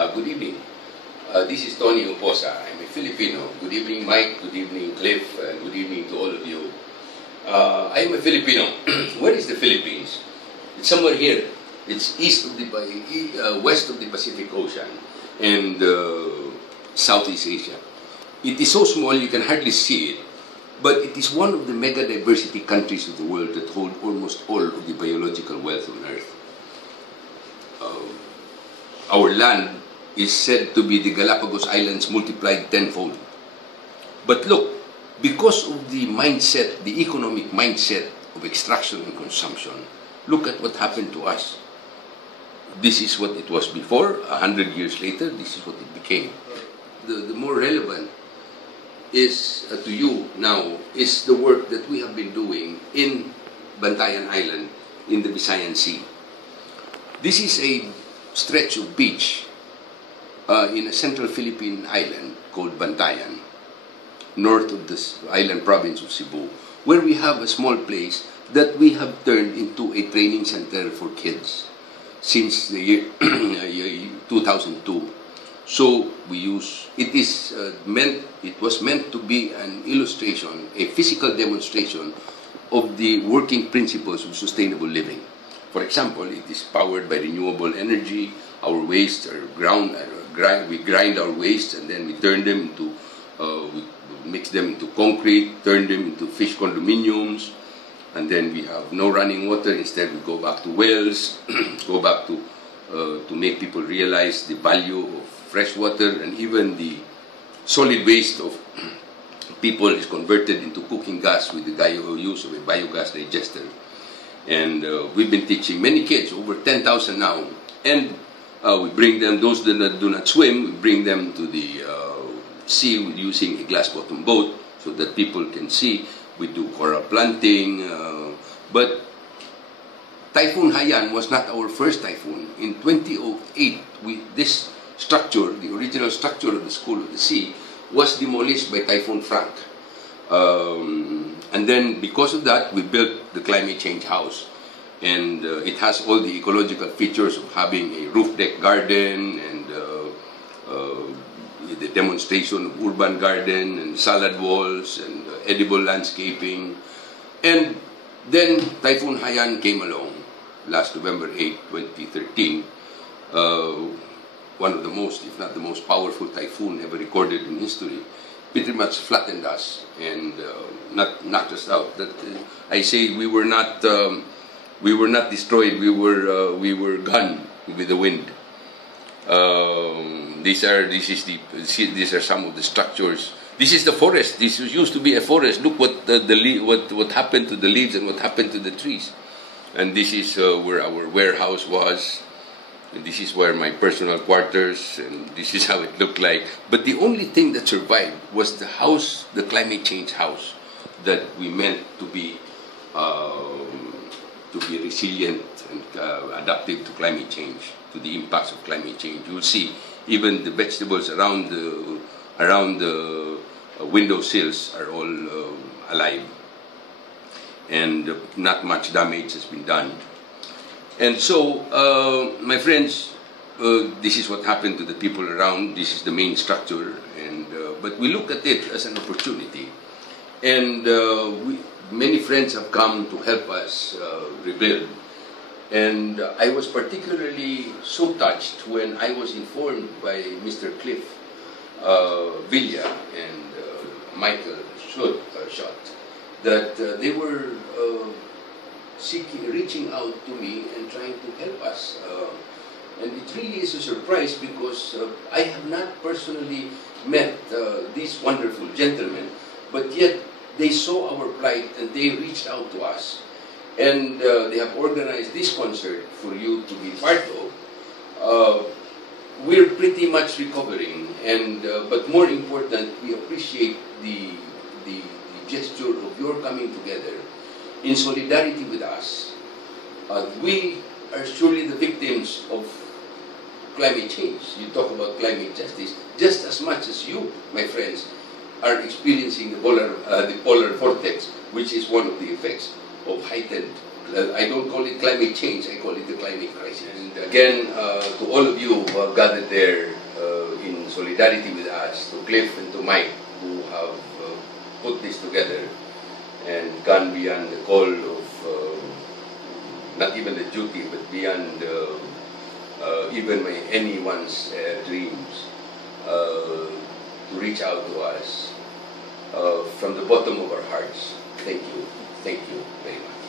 Good evening. This is Tony Oposa. I'm a Filipino. Good evening, Mike. Good evening, Cliff. And good evening to all of you. I am a Filipino. Where is the Philippines? It's somewhere here. It's west of the Pacific Ocean and Southeast Asia. It is so small you can hardly see it, but it is one of the mega diversity countries of the world that hold almost all of the biological wealth on Earth. Our land is said to be the Galapagos Islands multiplied tenfold. But look, because of the mindset, the economic mindset of extraction and consumption, look at what happened to us. This is what it was before. 100 years later, this is what it became. The more relevant is to you now is the work that we have been doing in Bantayan Island in the Visayan Sea. This is a stretch of beach in a central Philippine island called Bantayan, north of this island province of Cebu, where we have a small place that we have turned into a training center for kids since the year 2002. So it was meant to be an illustration, a physical demonstration of the working principles of sustainable living. For example, it is powered by renewable energy. Our wastes are we grind our wastes and then we turn them into, we mix them into concrete, turn them into fish condominiums, and then we have no running water. Instead, we go back to wells, go back to make people realize the value of fresh water, and even the solid waste of people is converted into cooking gas with the use of a biogas digester. And we've been teaching many kids, over 10,000 now, and we bring them, those that do not swim, we bring them to the sea using a glass-bottom boat so that people can see. We do coral planting, but Typhoon Haiyan was not our first typhoon. In 2008, this structure, the original structure of the School of the Sea, was demolished by Typhoon Frank. And then because of that, we built the climate change house. And it has all the ecological features of having a roof deck garden and the demonstration of urban garden and salad walls and edible landscaping. And then Typhoon Haiyan came along last November 8, 2013. One of the most, if not the most powerful typhoon ever recorded in history. Pretty much flattened us and knocked us out. That I say we were not destroyed. We were gone with the wind. These are some of the structures. This is the forest. This used to be a forest. Look what happened to the leaves and what happened to the trees. And this is where our warehouse was. And this is where my personal quarters, and this is how it looked like. But the only thing that survived was the house, the climate change house, that we meant to be resilient and adaptive to climate change, to the impacts of climate change. You'll see even the vegetables around the window sills are all alive, and not much damage has been done. And so, my friends, this is what happened to the people around. This is the main structure, and but we look at it as an opportunity. And many friends have come to help us rebuild. And I was particularly so touched when I was informed by Mr. Cliff Villa and Michael Schott that they were reaching out to me and trying to help us. And it really is a surprise because I have not personally met these wonderful gentlemen, but yet they saw our plight and they reached out to us. And they have organized this concert for you to be part of. We're pretty much recovering, and but more important, we appreciate the gesture of your coming together in solidarity with us. We are surely the victims of climate change. You talk about climate justice just as much as you, my friends, are experiencing the polar vortex, which is one of the effects of heightened I don't call it climate change, I call it the climate crisis. And again, to all of you who have gathered there in solidarity with us, to Cliff and to Mike, who have put this together and gone beyond the call of not even the duty, but beyond even anyone's dreams, to reach out to us from the bottom of our hearts. Thank you very much.